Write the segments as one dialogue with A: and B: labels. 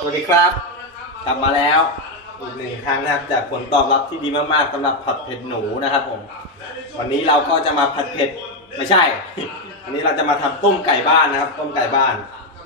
A: สวัสดีครับ กลับมาแล้วอีกหนึ่งครั้งนะครับจากผลตอบรับที่ดีมากๆสำหรับผัดเผ็ดหนูนะครับผม วันนี้เราก็จะมาผัดเผ็ดไม่ใช่ วันนี้เราจะมาทำต้มไก่บ้านนะครับ ต้มไก่บ้าน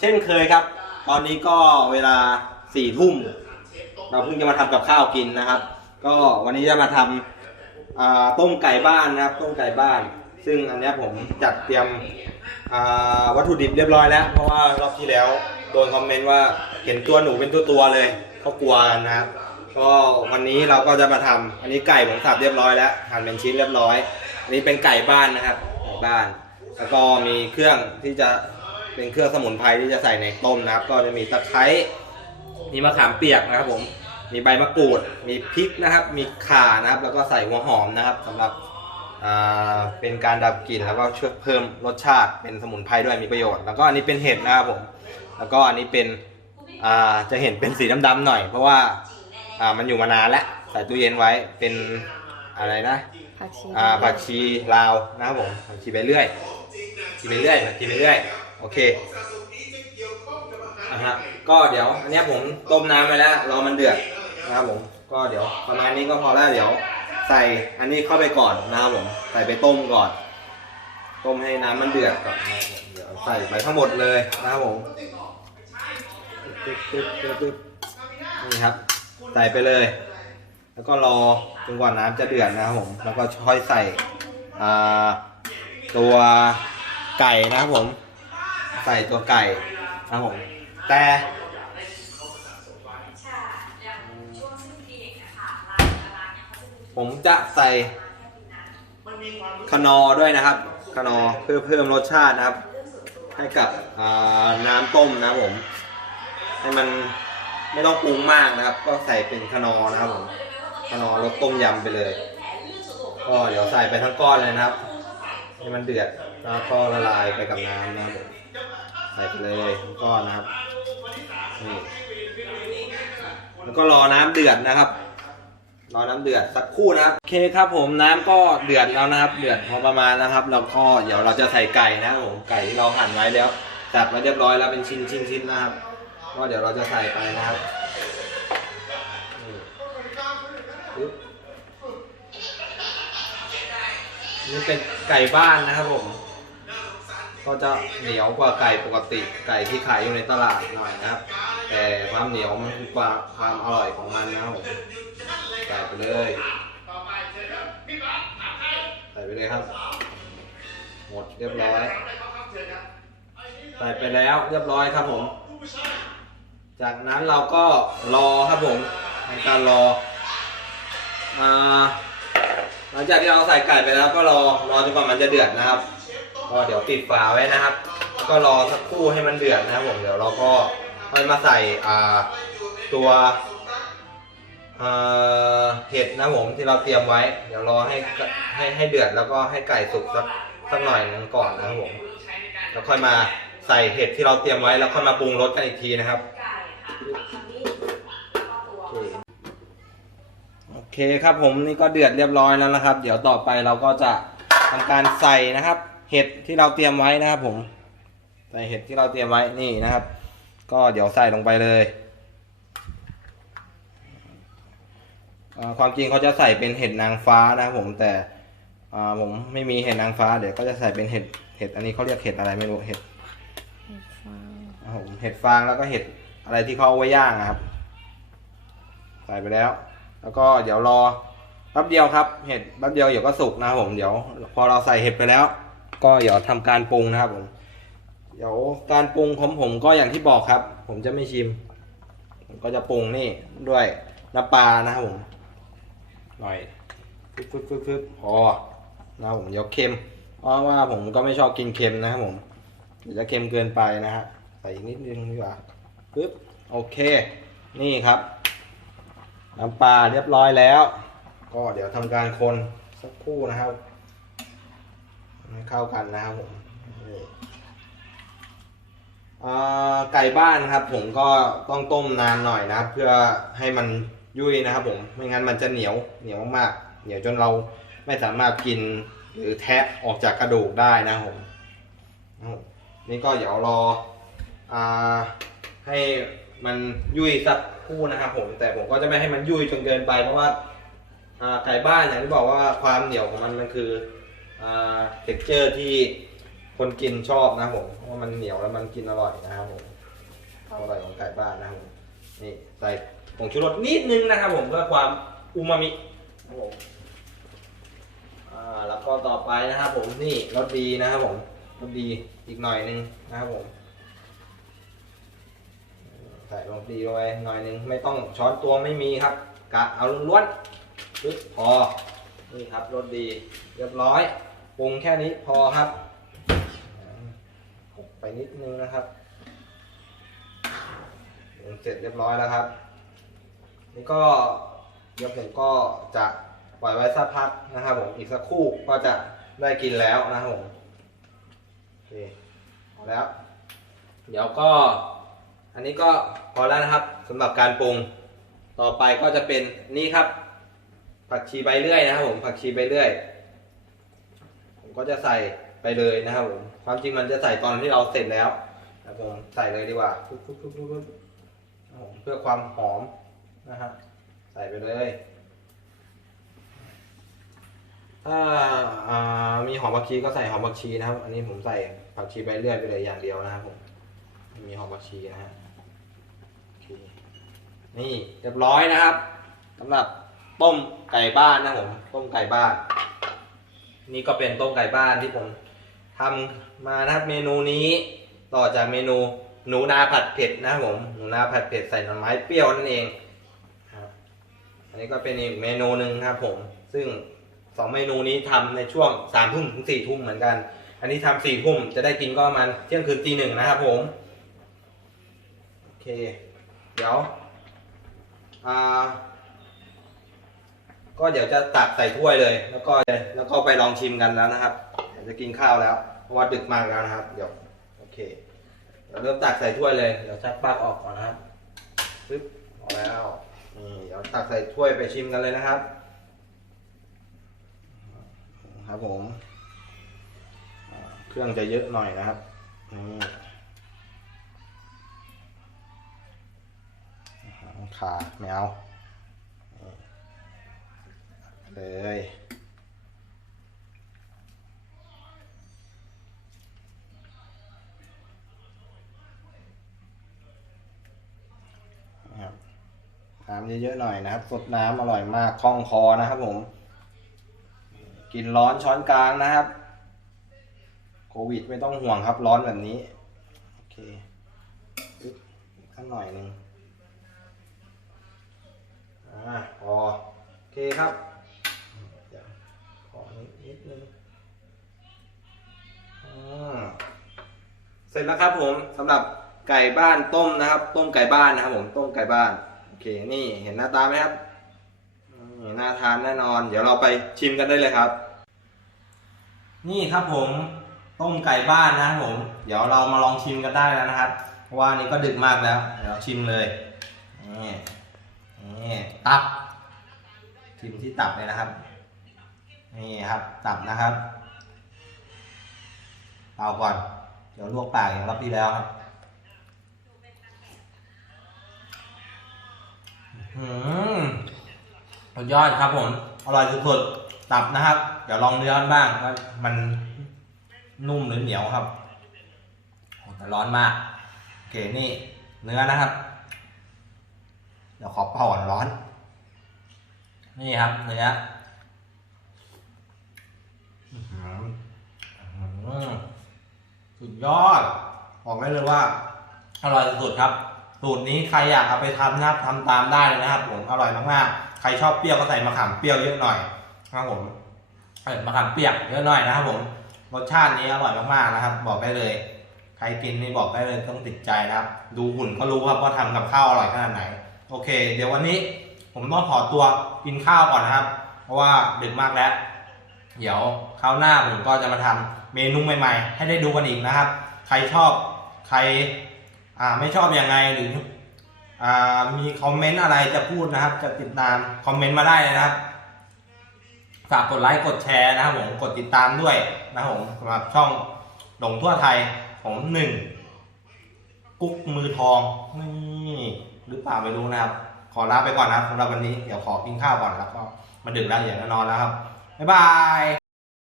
A: เช่นเคยครับ ตอนนี้ก็เวลาสี่ทุ่มเราเพิ่งจะมาทำกับข้าวกินนะครับ ก็วันนี้จะมาทำอ่าต้มไก่บ้านนะครับ ต้มไก่บ้าน ซึ่งอันเนี้ยผมจัดเตรียมอ่าวัตถุดิบเรียบร้อยแล้ว เพราะว่ารอบที่แล้ว โดนคอมเมนต์ว่าเห็นตัวหนูเป็นตัวตัวเลยเขากลัวกันนะครับก็วันนี้เราก็จะมาทำอันนี้ไก่ผมสับเรียบร้อยแล้วหั่นเป็นชิ้นเรียบร้อย อันนี้เป็นไก่บ้านนะครับไก่บ้าน แล้วก็มีเครื่องที่จะเป็นเครื่องสมุนไพรที่จะใส่ในต้มนะครับ ก็จะมีตะไคร้มีมะขามเปียกนะครับ ผมมีใบมะกรูด มีพริกนะครับ มีข่านะครับ แล้วก็ใส่หัวหอมนะครับสำหรับเป็นการดับกลิ่นแล้วก็ช่วยเพิ่มรสชาติเป็นสมุนไพรด้วยมีประโยชน์ แล้วก็อันนี้เป็นเห็ดนะครับผม แล้วก็อันนี้เป็นอ่าจะเห็นเป็นสีดำๆหน่อย เพราะว่าอ่ามันอยู่มานานแล้วใส่ตู้เย็นไว้เป็นอะไรนะ
B: ผักชี
A: อ่าผักชีลาวนะครับผมผักชีไปเรื่อยชีไปเรื่อยผักชีไปเรื่อยโอเคอะฮะก็เดี๋ยวอันเนี้ยผมต้มน้ำไปแล้วรอมันเดือดนะครับผมก็เดี๋ยวประมาณนี้ก็พอแล้วเดี๋ยวใส่อันนี้เข้าไปก่อนนะครับผมใส่ไปต้มก่อน ต้มให้น้ำมันเดือดก่อนนะครับผมเดี๋ยวใส่ไปทั้งหมดเลยนะครับผม ปึ๊บปึ๊บปึ๊บปึ๊บนี่ครับ ใส่ไปเลย แล้วก็รอจนกว่าน้ำจะเดือดนะครับผม แล้วก็ค่อยใส่ตัวไก่นะครับผม ใส่ตัวไก่นะครับผม แต่ผมจะใส่คนอด้วยนะครับคนอเพื่อเพิ่มรสชาตินะครับ ให้กับน้ำต้มนะครับผม ให้มันไม่ต้องปรุงมากนะครับ ก็ใส่เป็นคนอนะครับผมคนอรสต้มยำไปเลย ก็เดี๋ยวใส่ไปทั้งก้อนเลยนะครับให้มันเดือดแล้วก็ละลายไปกับน้ำนะครับใส่ไปเลยทั้งก้อนนะครับนี่แล้วก็รอน้ำเดือดนะครับ รอน้ำเดือดสักครู่นะครับโอเคครับผมน้ำก็เดือดแล้วนะครับ เดือดพอประมาณนะครับแล้วก็เดี๋ยวเราจะใส่ไก่นะครับผมไก่ที่เราหั่นไว้แล้วจัดไว้เรียบร้อยแล้วเป็นชิ้นชิ้นชิ้นนะครับ ก็เดี๋ยวเราจะใส่ไปนะครับนี่เป็นไก่บ้านนะครับผม ก็จะเหนียวกว่าไก่ปกติ ไก่ที่ขายอยู่ในตลาดหน่อยนะครับ แต่ความเหนียวมันคือความความอร่อยของมันนะครับผมใส่ไปเลย ใส่ไปเลยครับ หมดเรียบร้อย ใส่ไปแล้วเรียบร้อยครับผม จากนั้นเราก็รอครับผมในการรออ่าหลังจากที่เราใส่ไก่ไปแล้วก็รอรอจนกว่ามันจะเดือดนะครับ ก็เดี๋ยวปิดฝาไว้นะครับ ก็รอสักครู่ให้มันเดือดนะครับผมเดี๋ยวเราก็ค่อยมาใส่อ่าตัวเห็ดนะครับผมที่เราเตรียมไว้ เดี๋ยวรอให้ให้ให้เดือดแล้วก็ให้ไก่สุกสักสักหน่อยหนึงก่อนนะครับผมแล้วค่อยมาใส่เห็ดที่เราเตรียมไว้แล้วค่อยมาปรุงรสกันอีกทีนะครับ โอเคครับผมนี่ก็เดือดเรียบร้อยแล้วนะครับ เดี๋ยวต่อไปเราก็จะทำการใส่นะครับ เห็ดที่เราเตรียมไว้นะครับผมใส่เห็ดที่เราเตรียมไว้นี่นะครับ ก็เดี๋ยวใส่ลงไปเลยอ่าความจริงเขาจะใส่เป็นเห็ดนางฟ้านะครับผมแต่อ่าผมไม่มีเห็ดนางฟ้า เดี๋ยวก็จะใส่เป็นเห็ดเห็ดอันนี้เขาเรียกเห็ดอะไรไม่รู้เห็ด
B: เห็ดฟาง
A: ครับผมเห็ดฟางแล้วก็เห็ด อะไรที่เขาเอาไว้ย่างอะครับ ใส่ไปแล้ว แล้วก็เดี๋ยวรอแป๊บเดียวครับ เห็ดแป๊บเดียวเดี๋ยวก็สุกนะครับผมเดี๋ยว พอเราใส่เห็ดไปแล้ว ก็เดี๋ยวทำการปรุงนะครับผมเดี๋ยวการปรุงของผมก็อย่างที่บอกครับ ผมจะไม่ชิมผมก็จะปรุงนี่ด้วยน้ำปลานะครับผมหน่อยฟึบฟึบฟึบฟึบพอนะครับผมเดี๋ยวเค็มเพราะว่าผมก็ไม่ชอบกินเค็มนะครับผมเดี๋ยวจะเค็มเกินไปนะฮะใส่อีกนิดนึงดีกว่าปึ๊บ โอเค นี่ครับน้ำปลาเรียบร้อยแล้ว ก็เดี๋ยวทำการคนสักครู่นะครับให้เข้ากันนะครับผมไก่บ้านครับ ผมก็ต้องต้มนานหน่อยนะครับ เพื่อให้มันยุ่ยนะครับ ผมไม่งั้นมันจะเหนียวเหนียวมากๆเหนียวจนเราไม่สามารถกินหรือแทะออกจากกระดูกได้นะผมนี่ก็เดี๋ยวรออให้ มันยุ่ยสักคู่นะครับผมแต่ผมก็จะไม่ให้มันยุ่ยจนเกินไปเพราะว่าไก่บ้านอย่างที่บอกว่าความเหนียวของมันมันคือเท็กเจอร์ที่คนกินชอบนะผมเพราะว่ามันเหนียวแล้วมันกินอร่อยนะครับผมอร่อยของไก่บ้านนะครับผมนี่ใส่ผงชูรสนิดนึงนะครับผมเพื่อความอูมามิครับผมแล้วก็ต่อไปนะครับผมนี่รสดีนะครับผมรสดีอีกหน่อยนึงนะครับผม ใส่ลงดีลงไปหน่อยหนึงไม่ต้องช้อนตัวไม่มีครับกะเอาล้วนๆปึ๊บพอนี่ครับรสดีเรียบร้อยปรุงแค่นี้พอครับหกไปนิดนึงนะครับปรุงเสร็จเรียบร้อยแล้วครับ นี่ก็เดี๋ยวผมก็จะปล่อยไว้สักพักนะครับผมอีกสักครู่ก็จะได้กินแล้วนะครับผมโอเคเอาแล้ว เดี๋ยวก็ อันนี้ก็พอแล้วนะครับสำหรับการปรุงต่อไปก็จะเป็นนี่ครับ ผักชีใบเลื่อยนะครับผมผักชีใบเลื่อย ผมก็จะใส่ไปเลยนะครับผมความจริงมันจะใส่ตอนที่เราเสร็จแล้วแต่ผมใส่เลยดีกว่าเพื่อความหอมนะครับใส่ไปเลย ถ้าามีหอมผักชีก็ใส่หอมผักชีนะครับ อันนี้ผมใส่ผักชีใบเลื่อยไปเลยอย่างเดียวนะครับผม มีหอมผักชีนะฮะนี่เรียบร้อยนะครับสำหรับต้มไก่บ้านนะผมต้มไก่บ้าน นี่ก็เป็นต้มไก่บ้านที่ผมทำมานะครับเมนูนี้ต่อจากเมนูหนูนาผัดเผ็ดนะครับผมหนูนาผัดเผ็ดใส่หน่อไม้เปรี้ยวนั่นเองครับอันนี้ก็เป็นอีกเมนูหนึ่งครับผม ซึ่งสองเมนูนี้ทำในช่วงสามทุ่มถึงสี่ทุ่มเหมือนกัน อันนี้ทำสี่ทุ่มจะได้กินก็ประมาณเที่ยงคืนตีหนึ่งนะครับผม เค เดี๋ยวอ่าก็เดี๋ยวจะตักใส่ถ้วยเลย แล้วก็แล้วก็ไปลองชิมกันแล้วนะครับเดี๋ยวจะกินข้าวแล้ว เพราะว่าดึกมากแล้วนะครับ เดี๋ยวโอเคเดี๋ยวเริ่มตักใส่ถ้วยเลย เดี๋ยวชักปลั๊กออกก่อนนะครับปึ๊บออกแล้วนี่เดี๋ยวตักใส่ถ้วยไปชิมกันเลยนะครับ ครับผม เครื่องจะเยอะหน่อยนะครับนี่ ขาแมวเลยนะครับน้ำเยอะๆหน่อยนะครับสดน้ำอร่อยมากคล่องคอนะครับผม กินร้อนช้อนกลางนะครับ โควิดไม่ต้องห่วงครับร้อนแบบนี้ โอเคปึ๊บอีกสักหน่อยหนึ่ง อ่าพอโอเคครับเดี๋ยวขอนิดนิดนึงอ่าเสร็จแล้วครับผมสำหรับไก่บ้านต้มนะครับ ต้มไก่บ้านนะครับ ผมต้มไก่บ้านโอเคนี่เห็นหน้าตาไหมครับนี่น่าทานแน่นอน เดี๋ยวเราไปชิมกันได้เลยครับ นี่ครับผมต้มไก่บ้านนะครับผม เดี๋ยวเรามาลองชิมกันได้แล้วนะครับ เพราะว่านี่ก็ดึกมากแล้ว เดี๋ยวชิมเลยนี่ นี่ตับชิมที่ตับเลยนะครับ นี่ครับตับนะครับเอาก่อน เดี๋ยวลวกปากอย่างรอบที่แล้วครับอืมสุดยอดครับผม อร่อยสุดๆตับนะครับ เดี๋ยวลองเนื้อบ้างว่ามันนุ่มหรือเหนียวครับแต่ร้อนมาก โอเค นี่เนื้อนะครับ เดี๋ยวขอเป่าก่อนร้อน นี่ครับเนื้ออื้อหืออื้อหือสุดยอด บอกได้เลยว่า อร่อยสุดๆครับสูตรนี้ใครอยากเอาไปทำนะครับทำตามได้เลยนะครับผมอร่อยมากๆใครชอบเปรี้ยวก็ใส่มะขามเปรี้ยวเยอะหน่อยนะครับผมเออมะขามเปียกเยอะหน่อยนะครับผมรสชาตินี้อร่อยมากๆนะครับ บอกได้เลย ใครกินนี่บอกได้เลยต้องติดใจนะครับ ดูหุ่นก็รู้ครับว่าทำกับข้าวอร่อยขนาดไหน โอเค เดี๋ยววันนี้ผมต้องขอตัวกินข้าวก่อนนะครับ เพราะว่าดึกมากแล้ว เดี๋ยวคราวหน้าผมก็จะมาทำเมนูใหม่ๆ ให้ได้ดูกันอีกนะครับ ใครชอบใครอ่าไม่ชอบยังไงหรืออ่ามีคอมเมนต์อะไรจะพูดนะครับ จะติดตามคอมเมนต์มาได้เลยนะครับฝากกดไลค์กดแชร์นะครับผมกดติดตามด้วยนะผมสำหรับช่องหลงทั่วไทยผมหนึ่งกุ๊กมือทองนี่ หรือเปล่าไม่รู้นะครับ ขอลาไปก่อนนะสำหรับวันนี้ เดี๋ยวขอกินข้าวก่อนแล้วก็มาดึกแล้วเดี๋ยวจะนอนแล้วครับ บ๊ายบาย